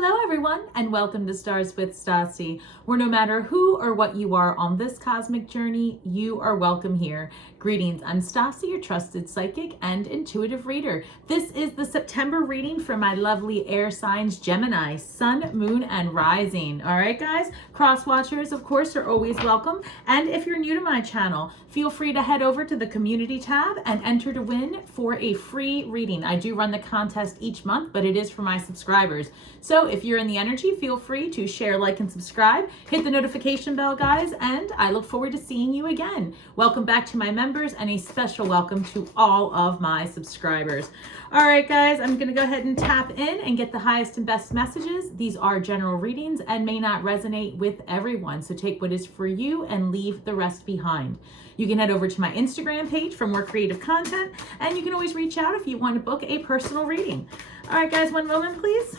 Hello everyone, and welcome to Stars with Stasi, where no matter who or what you are on this cosmic journey, you are welcome here. Greetings, I'm Stasi, your trusted psychic and intuitive reader. This is the September reading for my lovely air signs, Gemini, Sun, Moon, and Rising. All right, guys, cross watchers, of course, are always welcome. And if you're new to my channel, feel free to head over to the community tab and enter to win for a free reading. I do run the contest each month, but it is for my subscribers. So if you're in the energy, feel free to share, like, and subscribe. Hit the notification bell, guys, and I look forward to seeing you again. Welcome back to my members, and a special welcome to all of my subscribers. All right, guys, I'm going to go ahead and tap in and get the highest and best messages. These are general readings and may not resonate with everyone, so take what is for you and leave the rest behind. You can head over to my Instagram page for more creative content, and you can always reach out if you want to book a personal reading. All right, guys, one moment, please.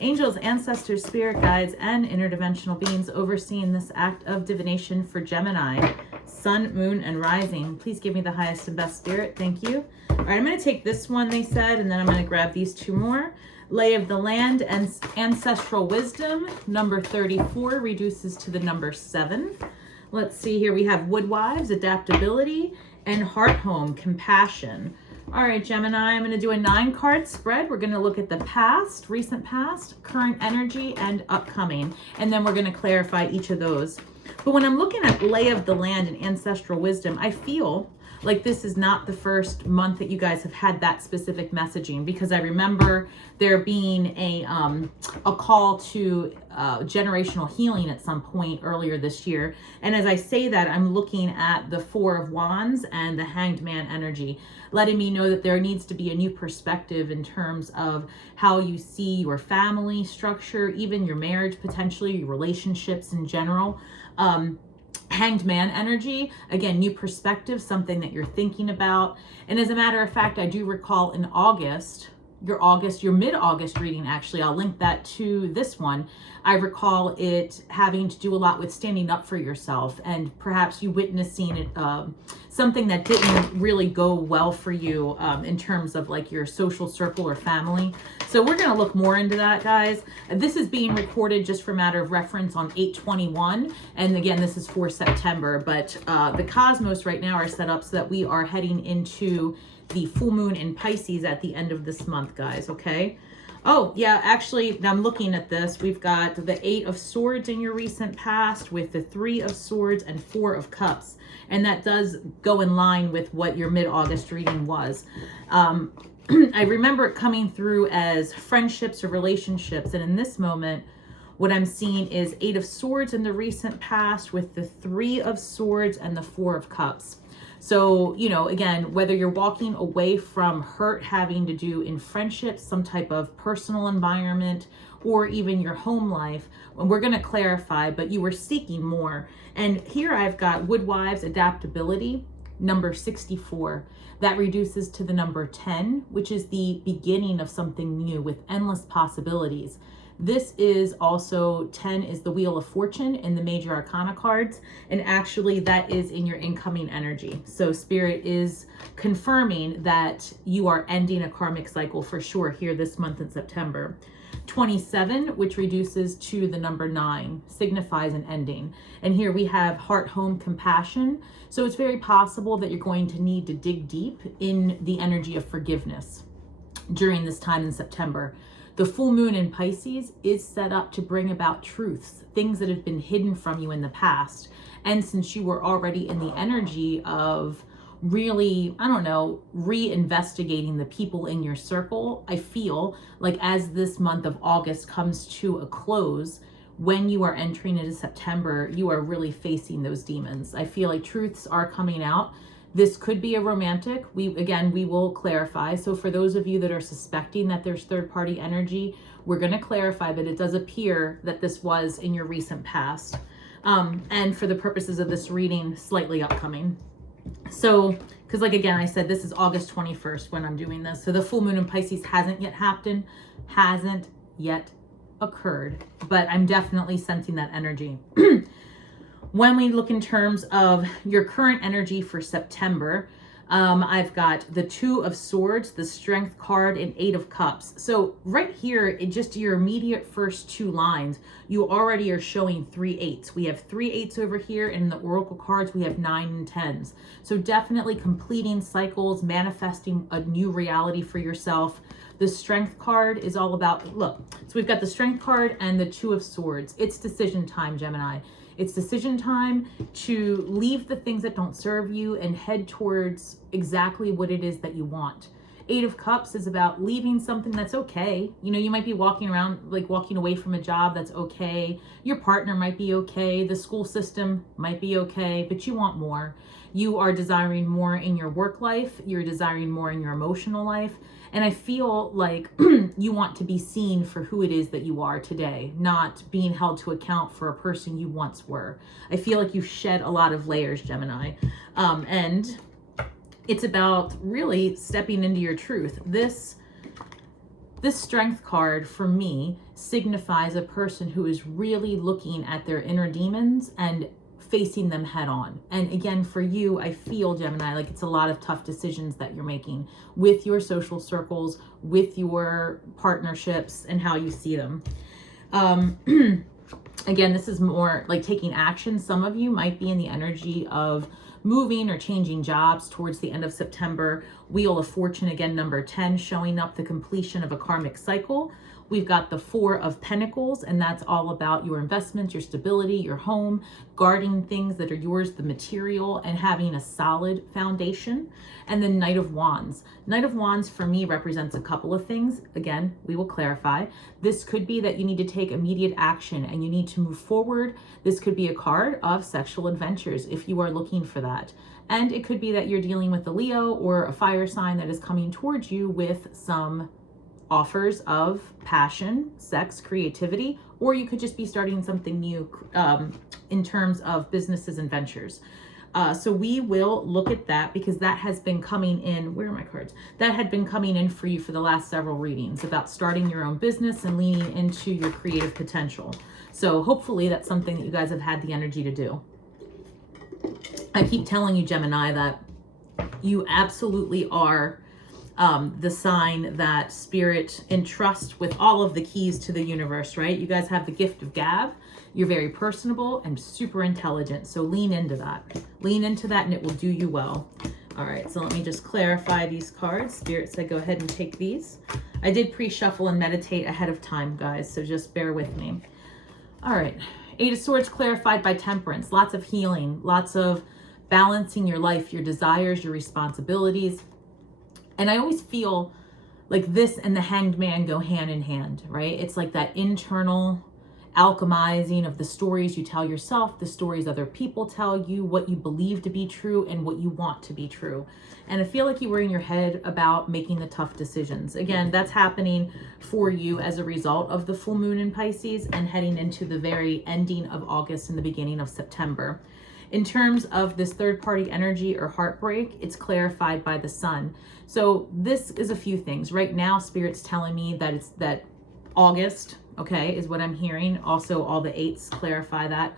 Angels, ancestors, spirit guides, and interdimensional beings overseeing this act of divination for Gemini, Sun, Moon, and Rising. Please give me the highest and best spirit. Thank you. All right, I'm going to take this one, they said, and then I'm going to grab these two more. Lay of the land and ancestral wisdom. Number 34 reduces to the number 7. Let's see here. We have woodwives, adaptability, and heart home, compassion. All right, Gemini, I'm going to do a 9-card spread. We're going to look at the past, recent past, current energy, and upcoming. And then we're going to clarify each of those. But when I'm looking at lay of the land and ancestral wisdom, I feel like this is not the first month that you guys have had that specific messaging, because I remember there being a call to generational healing at some point earlier this year. And as I say that, I'm looking at the 4 of Wands and the Hanged Man energy, letting me know that there needs to be a new perspective in terms of how you see your family structure, even your marriage, potentially your relationships in general. Hanged Man energy, again, new perspective, something that you're thinking about. And as a matter of fact, I do recall in August, your mid-August reading, actually, I'll link that to this one. I recall it having to do a lot with standing up for yourself, and perhaps you witnessing it, something that didn't really go well for you in terms of like your social circle or family. So we're going to look more into that, guys. This is being recorded just for matter of reference on 8/21. And again, this is for September, but the cosmos right now are set up so that we are heading into the full moon in Pisces at the end of this month, guys. Okay. Oh yeah, actually, I'm looking at this. We've got the 8 of Swords in your recent past with the 3 of Swords and 4 of Cups. And that does go in line with what your mid-August reading was. I remember it coming through as friendships or relationships. And in this moment, what I'm seeing is 8 of Swords in the recent past with the 3 of Swords and the 4 of Cups. So, you know, again, whether you're walking away from hurt having to do in friendships, some type of personal environment, or even your home life, we're going to clarify, but you were seeking more. And here I've got woodwives, adaptability, number 64. That reduces to the number 10, which is the beginning of something new with endless possibilities. This is also 10 is the Wheel of Fortune in the major arcana cards. And actually that is in your incoming energy. So Spirit is confirming that you are ending a karmic cycle for sure here this month in September. 27, which reduces to the number 9, signifies an ending. And here we have heart, home, compassion. So it's very possible that you're going to need to dig deep in the energy of forgiveness during this time in September. The full moon in Pisces is set up to bring about truths, things that have been hidden from you in the past. And since you were already in the energy of really, I don't know, reinvestigating the people in your circle, I feel like as this month of August comes to a close, when you are entering into September, you are really facing those demons. I feel like truths are coming out. This could be a romantic. We will clarify. So for those of you that are suspecting that there's third-party energy, we're going to clarify, but it does appear that this was in your recent past. And for the purposes of this reading, slightly upcoming. So, because like again, I said, this is August 21st when I'm doing this. So the full moon in Pisces hasn't yet happened, hasn't yet occurred, but I'm definitely sensing that energy. When we look in terms of your current energy for September, I've got the Two of Swords, the Strength card, and Eight of Cups. So right here, in just your immediate first two lines, you already are showing 3 8s. We have 3 8s over here, and in the Oracle cards, we have 9 and 10s. So definitely completing cycles, manifesting a new reality for yourself. The Strength card is all about, look, so we've got the Strength card and the Two of Swords. It's decision time, Gemini. It's decision time to leave the things that don't serve you and head towards exactly what it is that you want. Eight of Cups is about leaving something that's okay. You know, you might be walking around, like walking away from a job that's okay. Your partner might be okay. The school system might be okay, but you want more. You are desiring more in your work life. You're desiring more in your emotional life. And I feel like you want to be seen for who it is that you are today, not being held to account for a person you once were. I feel like you've shed a lot of layers, Gemini. And it's about really stepping into your truth. This Strength card for me signifies a person who is really looking at their inner demons and facing them head on. And again, for you, I feel, Gemini, like it's a lot of tough decisions that you're making with your social circles, with your partnerships, and how you see them. Again, this is more like taking action. Some of you might be in the energy of moving or changing jobs towards the end of September. Wheel of Fortune, again, number 10, showing up the completion of a karmic cycle. We've got the Four of Pentacles, and that's all about your investments, your stability, your home, guarding things that are yours, the material, and having a solid foundation. And then Knight of Wands. Knight of Wands for me represents a couple of things. Again, we will clarify. This could be that you need to take immediate action and you need to move forward. This could be a card of sexual adventures if you are looking for that. And it could be that you're dealing with a Leo or a fire sign that is coming towards you with some offers of passion, sex, creativity, or you could just be starting something new in terms of businesses and ventures. So we will look at that because that has been coming in. Where are my cards? That had been coming in for you for the last several readings about starting your own business and leaning into your creative potential. So hopefully that's something that you guys have had the energy to do. I keep telling you, Gemini, that you absolutely are the sign that Spirit entrusts with all of the keys to the universe, right? You guys have the gift of gab. You're very personable and super intelligent. So lean into that. Lean into that and it will do you well. All right, so let me just clarify these cards. Spirit said go ahead and take these. I did pre-shuffle and meditate ahead of time, guys, so just bear with me. All right, Eight of Swords clarified by Temperance. Lots of healing, lots of balancing your life, your desires, your responsibilities. And I always feel like this and the Hanged Man go hand in hand, right? It's like that internal alchemizing of the stories you tell yourself, the stories other people tell you, what you believe to be true and what you want to be true. And I feel like you were in your head about making the tough decisions. Again, that's happening for you as a result of the full moon in Pisces and heading into the very ending of August and the beginning of September. In terms of this third-party energy or heartbreak, it's clarified by the Sun. So this is a few things. Right now, Spirit's telling me that it's that August, okay, is what I'm hearing. Also, all the eights clarify that.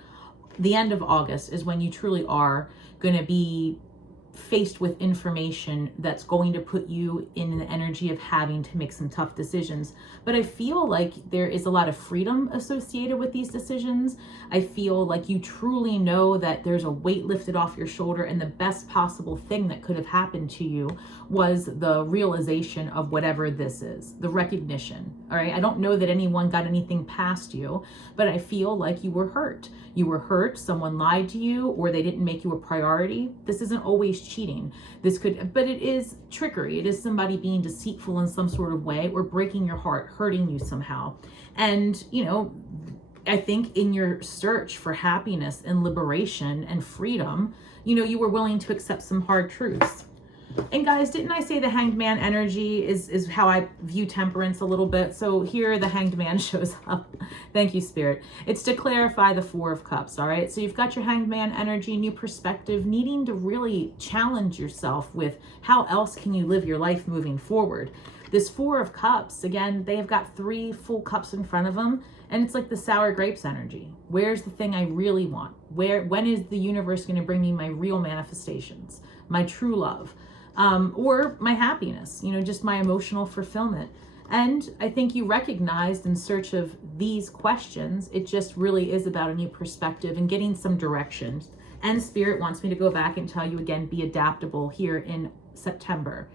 The end of August is when you truly are going to be faced with information that's going to put you in the energy of having to make some tough decisions. But I feel like there is a lot of freedom associated with these decisions. I feel like you truly know that there's a weight lifted off your shoulder, and the best possible thing that could have happened to you was the realization of whatever this is, the recognition. All right, I don't know that anyone got anything past you, but I feel like you were hurt. You were hurt, someone lied to you, or they didn't make you a priority. This isn't always cheating. This could, but it is trickery. It is somebody being deceitful in some sort of way or breaking your heart, hurting you somehow. And, you know, I think in your search for happiness and liberation and freedom, you know, you were willing to accept some hard truths. And guys, didn't I say the Hanged Man energy is how I view Temperance a little bit? So here the Hanged Man shows up. Thank you, Spirit. It's to clarify the Four of Cups, all right? So you've got your Hanged Man energy, new perspective, needing to really challenge yourself with how else can you live your life moving forward. This Four of Cups, again, they have got 3 full cups in front of them, and it's like the sour grapes energy. Where's the thing I really want? When is the universe going to bring me my real manifestations, my true love? or my happiness, you know, just my emotional fulfillment. And I think you recognized in search of these questions, it just really is about a new perspective and getting some direction. And Spirit wants me to go back and tell you again, be adaptable here in September.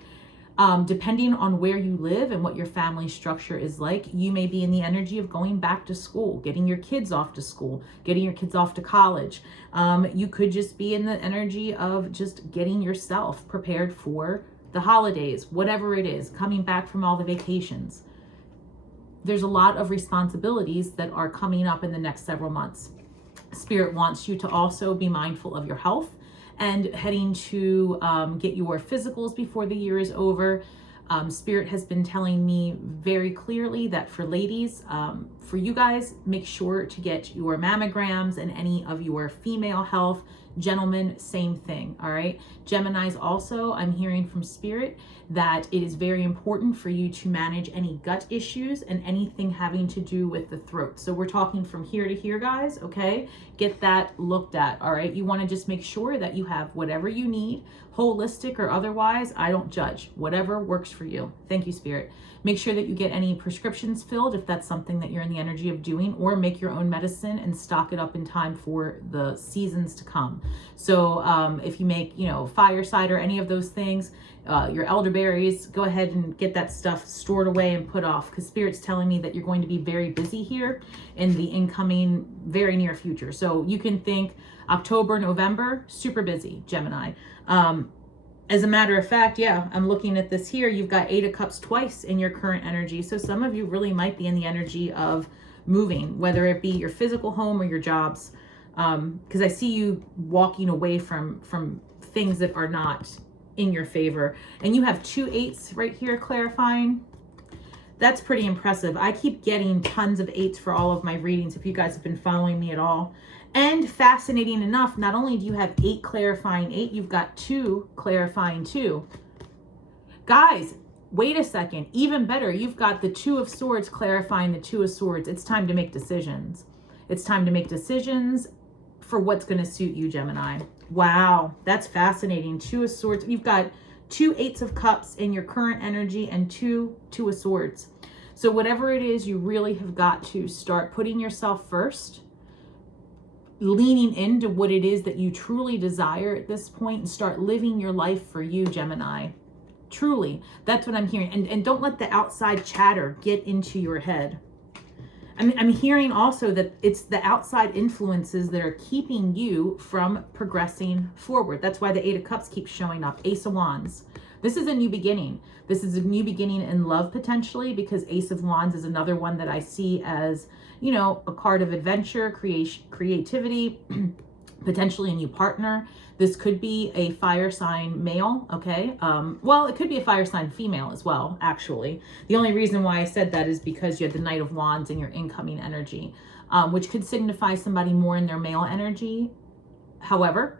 Depending on where you live and what your family structure is like, you may be in the energy of going back to school, getting your kids off to school, getting your kids off to college. You could just be in the energy of just getting yourself prepared for the holidays, whatever it is, coming back from all the vacations. There's a lot of responsibilities that are coming up in the next several months. Spirit wants you to also be mindful of your health and heading to get your physicals before the year is over. Spirit has been telling me very clearly that for ladies, for you guys, make sure to get your mammograms and any of your female health. Gentlemen, same thing, all right? Geminis also, I'm hearing from Spirit that it is very important for you to manage any gut issues and anything having to do with the throat. So we're talking from here to here, guys, okay? Get that looked at, all right? You wanna just make sure that you have whatever you need, holistic or otherwise. I don't judge, whatever works for you. Thank you, Spirit. Make sure that you get any prescriptions filled if that's something that you're in the energy of doing, or make your own medicine and stock it up in time for the seasons to come. So if you make, you know, fire cider, any of those things, your elderberries, go ahead and get that stuff stored away and put off, because Spirit's telling me that you're going to be very busy here in the incoming very near future. So you can think October, November, super busy, Gemini. As a matter of fact, yeah, I'm looking at this here. You've got 8 of Cups twice in your current energy. So some of you really might be in the energy of moving, whether it be your physical home or your jobs. Because I see you walking away from things that are not in your favor. And you have 2 8s right here clarifying. That's pretty impressive. I keep getting tons of 8s for all of my readings, if you guys have been following me at all. And fascinating enough, not only do you have 8 clarifying 8, you've got 2 clarifying 2. Guys, wait a second. Even better, you've got the 2 of Swords clarifying the 2 of Swords. It's time to make decisions. It's time to make decisions for what's going to suit you, Gemini. Wow, that's fascinating. 2 of Swords. You've got 2 8s of Cups in your current energy and 2 of Swords. So whatever it is, you really have got to start putting yourself first, leaning into what it is that you truly desire at this point, and start living your life for you, Gemini. Truly, that's what I'm hearing. And don't let the outside chatter get into your head. I'm hearing also that it's the outside influences that are keeping you from progressing forward. That's why the 8 of Cups keeps showing up. Ace of Wands. This is a new beginning. This is a new beginning in love, potentially, because Ace of Wands is another one that I see as, you know, a card of adventure, creativity, potentially a new partner. This could be a fire sign male, okay? Well, it could be a fire sign female as well, actually. The only reason why I said that is because you had the Knight of Wands in your incoming energy, which could signify somebody more in their male energy. However,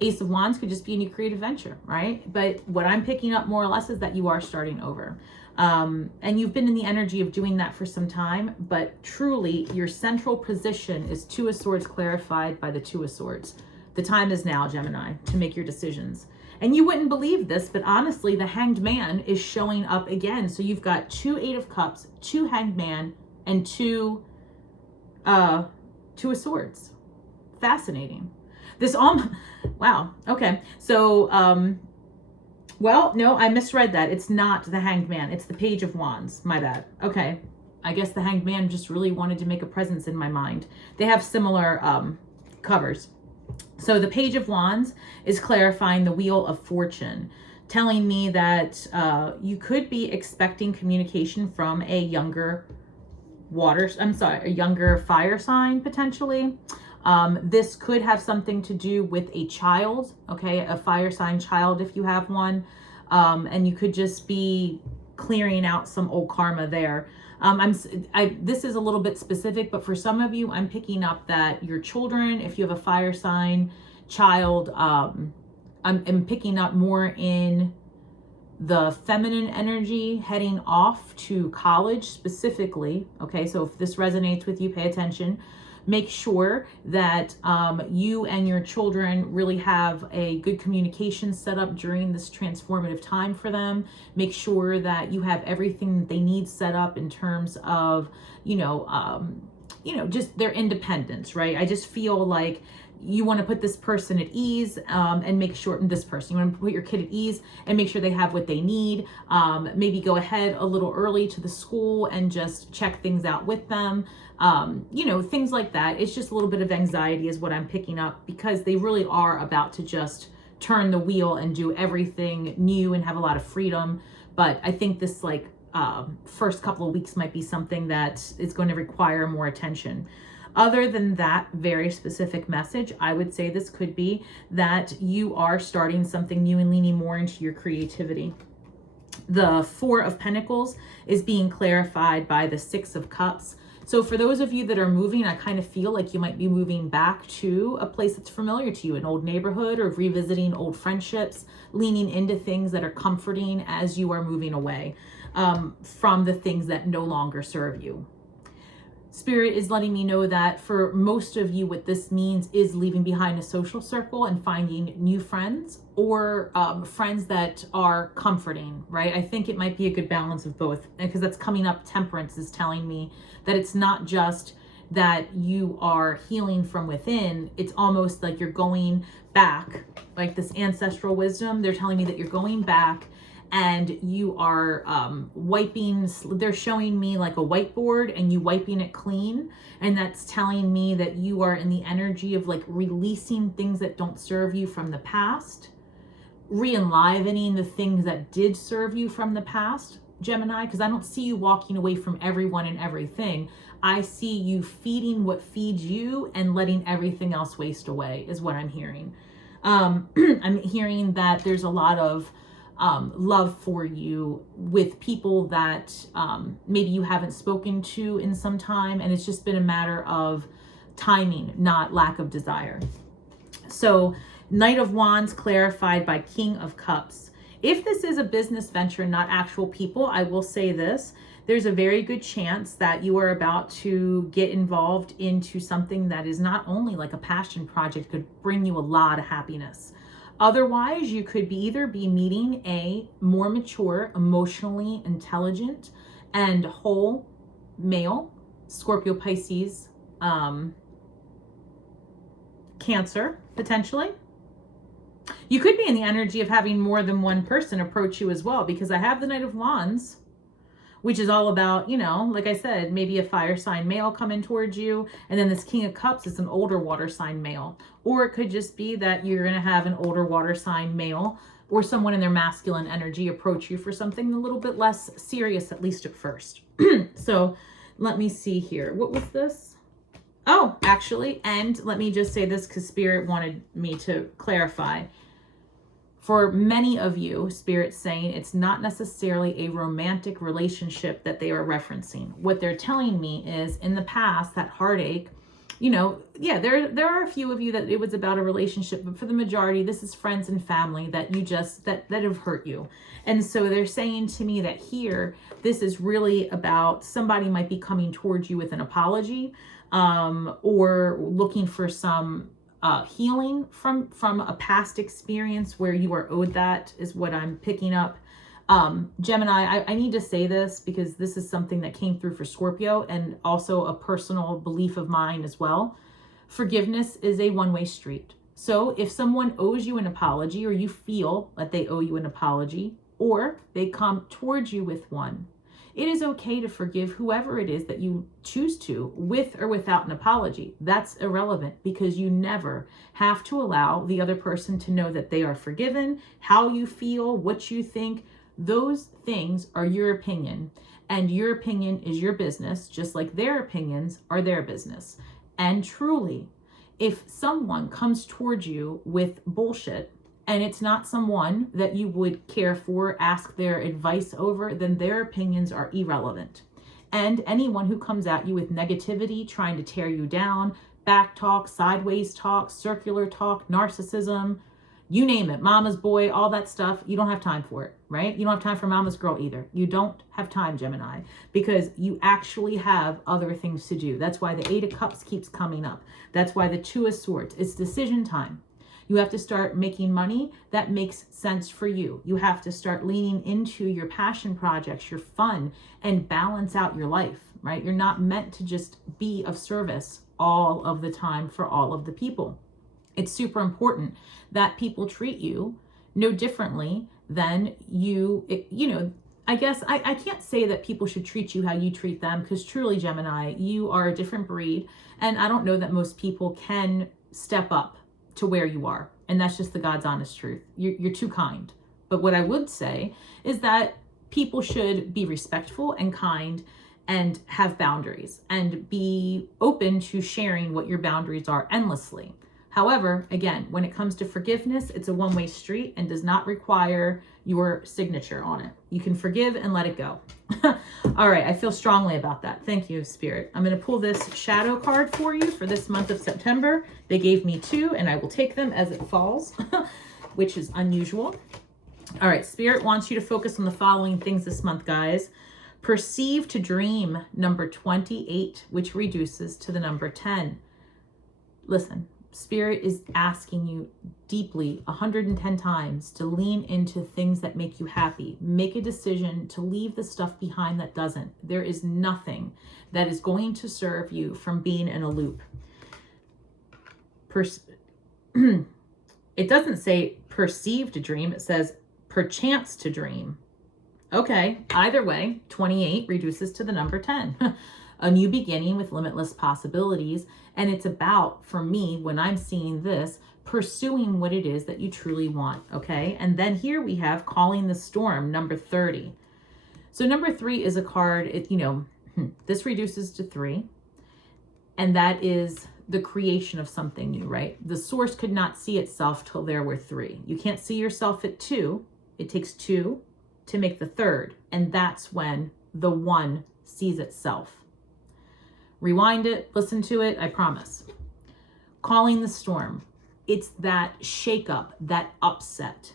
Ace of Wands could just be a new creative venture, right? But what I'm picking up more or less is that you are starting over. And you've been in the energy of doing that for some time, but truly your central position is 2 of Swords clarified by the 2 of Swords. The time is now, Gemini, to make your decisions. And you wouldn't believe this, but honestly, the Hanged Man is showing up again. So you've got 2 8 of Cups, 2 Hanged Man, and 2 of Swords. Fascinating. This all, wow, okay. So, well, no, I misread that. It's not the Hanged Man. It's the Page of Wands. My bad. Okay. I guess the Hanged Man just really wanted to make a presence in my mind. They have similar covers. So the Page of Wands is clarifying the Wheel of Fortune, telling me that you could be expecting communication from a younger a younger fire sign, potentially. This could have something to do with a child, okay, a fire sign child if you have one, and you could just be clearing out some old karma there. This is a little bit specific, but for some of you, I'm picking up that your children, if you have a fire sign child, I'm picking up more in the feminine energy heading off to college specifically. Okay, so if this resonates with you, pay attention. Make sure that you and your children really have a good communication set up during this transformative time for them. Make sure that you have everything that they need set up in terms of, just their independence, right? I just feel like you want to put this person at ease and make sure you want to put your kid at ease and make sure they have what they need. Maybe go ahead a little early to the school and just check things out with them. Things like that. It's just a little bit of anxiety is what I'm picking up, because they really are about to just turn the wheel and do everything new and have a lot of freedom. But I think this first couple of weeks might be something that is going to require more attention. Other than that very specific message, I would say this could be that you are starting something new and leaning more into your creativity. The Four of Pentacles is being clarified by the Six of Cups. So for those of you that are moving, I kind of feel like you might be moving back to a place that's familiar to you, an old neighborhood, or revisiting old friendships, leaning into things that are comforting as you are moving away from the things that no longer serve you. Spirit is letting me know that for most of you, what this means is leaving behind a social circle and finding new friends, or friends that are comforting, right? I think it might be a good balance of both, because that's coming up. Temperance is telling me that it's not just that you are healing from within. It's almost like you're going back, like this ancestral wisdom. They're telling me that you're going back and you are wiping. They're showing me like a whiteboard and you wiping it clean, and that's telling me that you are in the energy of like releasing things that don't serve you from the past, re-enlivening the things that did serve you from the past, Gemini, because I don't see you walking away from everyone and everything. I see you feeding what feeds you and letting everything else waste away is what I'm hearing. I'm hearing that there's a lot of love for you with people that maybe you haven't spoken to in some time, and it's just been a matter of timing, not lack of desire. So Knight of Wands clarified by King of Cups. If this is a business venture, not actual people, I will say this: there's a very good chance that you are about to get involved into something that is not only like a passion project, could bring you a lot of happiness. Otherwise, you could either be meeting a more mature, emotionally intelligent, and whole male, Scorpio, Pisces, Cancer, potentially. You could be in the energy of having more than one person approach you as well, because I have the Knight of Wands, which is all about, like I said, maybe a fire sign male coming towards you. And then this King of Cups is an older water sign male. Or it could just be that you're going to have an older water sign male or someone in their masculine energy approach you for something a little bit less serious, at least at first. So let me see here. What was this? Oh, actually, and let me just say this because Spirit wanted me to clarify. For many of you, Spirit's saying it's not necessarily a romantic relationship that they are referencing. What they're telling me is in the past, that heartache, there are a few of you that it was about a relationship, but for the majority, this is friends and family that you just, that have hurt you. And so they're saying to me that here, this is really about somebody might be coming towards you with an apology, or looking for some healing from a past experience where you are owed that, is what I'm picking up. Gemini, I need to say this because this is something that came through for Scorpio and also a personal belief of mine as well. Forgiveness is a one-way street. So if someone owes you an apology, or you feel that they owe you an apology, or they come towards you with one, it is okay to forgive whoever it is that you choose to, with or without an apology. That's irrelevant, because you never have to allow the other person to know that they are forgiven, how you feel, what you think. Those things are your opinion, and your opinion is your business, just like their opinions are their business. And truly, if someone comes towards you with bullshit, and it's not someone that you would care for, ask their advice over, then their opinions are irrelevant. And anyone who comes at you with negativity, trying to tear you down, back talk, sideways talk, circular talk, narcissism, you name it, mama's boy, all that stuff, you don't have time for it, right? You don't have time for mama's girl either. You don't have time, Gemini, because you actually have other things to do. That's why the 8 of Cups keeps coming up. That's why the 2 of Swords, it's decision time. You have to start making money that makes sense for you. You have to start leaning into your passion projects, your fun, and balance out your life, right? You're not meant to just be of service all of the time for all of the people. It's super important that people treat you no differently than you know, I guess I can't say that people should treat you how you treat them, because truly, Gemini, you are a different breed. And I don't know that most people can step up to where you are. And that's just the God's honest truth. You're too kind. But what I would say is that people should be respectful and kind and have boundaries and be open to sharing what your boundaries are endlessly. However, again, when it comes to forgiveness, it's a one-way street and does not require your signature on it. You can forgive and let it go. All right, I feel strongly about that. Thank you, Spirit. I'm going to pull this shadow card for you for this month of September. They gave me 2, and I will take them as it falls, which is unusual. All right, Spirit wants you to focus on the following things this month, guys. Perceive to dream, number 28, which reduces to the number 10. Listen. Spirit is asking you deeply 110 times to lean into things that make you happy. Make a decision to leave the stuff behind that doesn't. There is nothing that is going to serve you from being in a loop. It doesn't say perceive to dream. It says perchance to dream. Okay, either way, 28 reduces to the number 10. A new beginning with limitless possibilities. And it's about, for me, when I'm seeing this, pursuing what it is that you truly want, okay? And then here we have calling the storm, number 30. So number 3 is a card, this reduces to 3. And that is the creation of something new, right? The source could not see itself till there were 3. You can't see yourself at 2. It takes 2 to make the 3rd. And that's when the 1 sees itself. Rewind it, listen to it, I promise. Calling the storm. It's that shakeup, that upset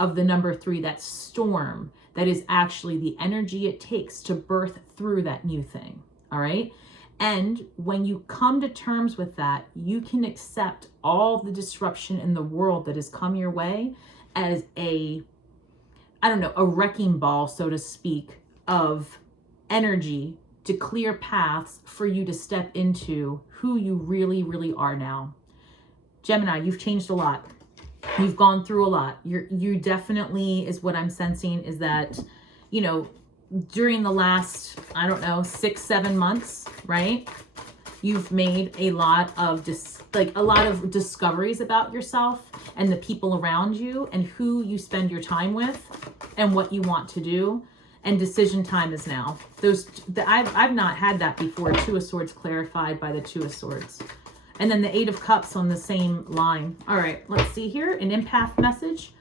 of the number 3, that storm that is actually the energy it takes to birth through that new thing, all right? And when you come to terms with that, you can accept all the disruption in the world that has come your way as a wrecking ball, so to speak, of energy to clear paths for you to step into who you really, really are now. Gemini, you've changed a lot. You've gone through a lot. You definitely, is what I'm sensing, is that, during the last, 6-7 months, right? You've made a lot of discoveries about yourself and the people around you and who you spend your time with and what you want to do. And decision time is now. I've not had that before. 2 of Swords clarified by the 2 of Swords. And then the 8 of Cups on the same line. All right, let's see here. An empath message.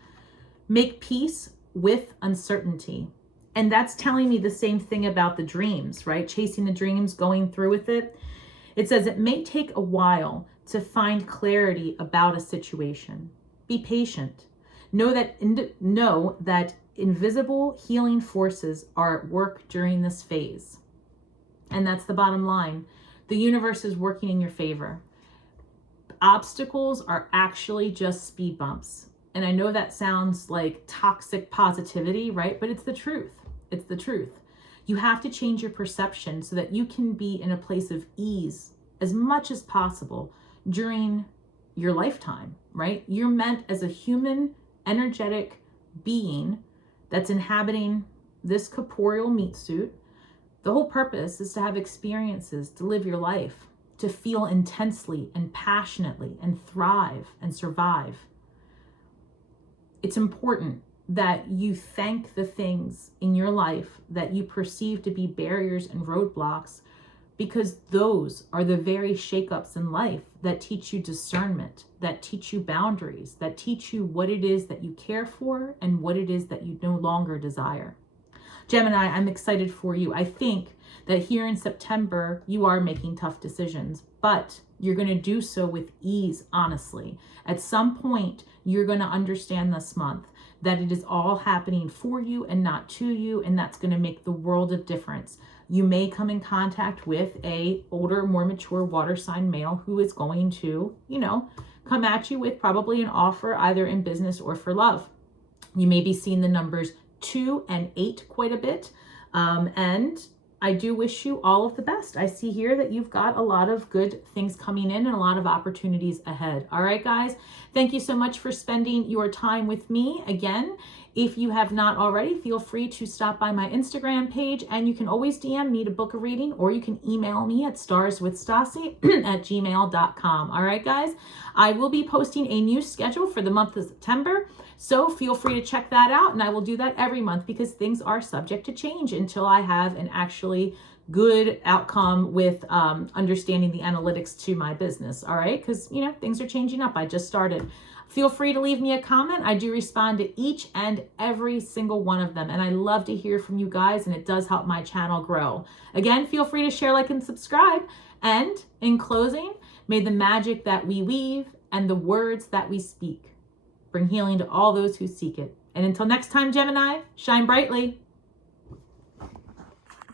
Make peace with uncertainty. And that's telling me the same thing about the dreams, right? Chasing the dreams, going through with it. It says it may take a while to find clarity about a situation. Be patient. Know that invisible healing forces are at work during this phase. And that's the bottom line. The universe is working in your favor. Obstacles are actually just speed bumps. And I know that sounds like toxic positivity, right? But it's the truth. It's the truth. You have to change your perception so that you can be in a place of ease as much as possible during your lifetime, right? You're meant as a human, energetic being that's inhabiting this corporeal meat suit. The whole purpose is to have experiences, to live your life, to feel intensely and passionately and thrive and survive. It's important that you thank the things in your life that you perceive to be barriers and roadblocks, because those are the very shakeups in life that teach you discernment, that teach you boundaries, that teach you what it is that you care for and what it is that you no longer desire. Gemini, I'm excited for you. I think that here in September, you are making tough decisions, but you're going to do so with ease, honestly. At some point, you're going to understand this month that it is all happening for you and not to you, and that's going to make the world of difference. You may come in contact with a older, more mature water sign male who is going to, come at you with probably an offer either in business or for love. You may be seeing the numbers 2 and 8 quite a bit. And I do wish you all of the best. I see here that you've got a lot of good things coming in and a lot of opportunities ahead. All right, guys, thank you so much for spending your time with me. Again, if you have not already, feel free to stop by my Instagram page, and you can always DM me to book a reading, or you can email me at starswithstasi@gmail.com. All right, guys, I will be posting a new schedule for the month of September, so feel free to check that out, and I will do that every month because things are subject to change until I have an actually good outcome with understanding the analytics to my business. All right, because things are changing up. I just started. Feel free to leave me a comment. I do respond to each and every single one of them, and I love to hear from you guys, and it does help my channel grow. Again, feel free to share, like, and subscribe. And in closing, may the magic that we weave and the words that we speak bring healing to all those who seek it. And until next time, Gemini, shine brightly.